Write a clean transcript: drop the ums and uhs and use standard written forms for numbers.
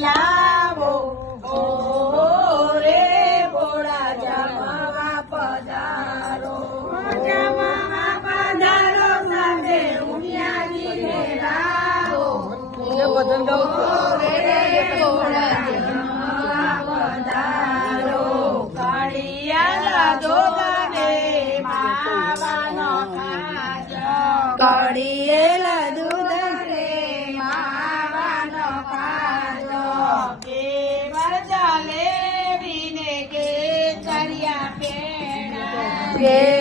લાવો ઓ રે ભોળા જમવા પધારો જમવા પધારો સાંજે ઉમિયાજીને લાવો ઓ રે ભોળા જમવા પધારો કડિયા જોગાને માવાનો ખાજો કડિયેલા દૂધ રે માવાનો ખાજો કેવળ જલેબીને કેસરિયા પેડા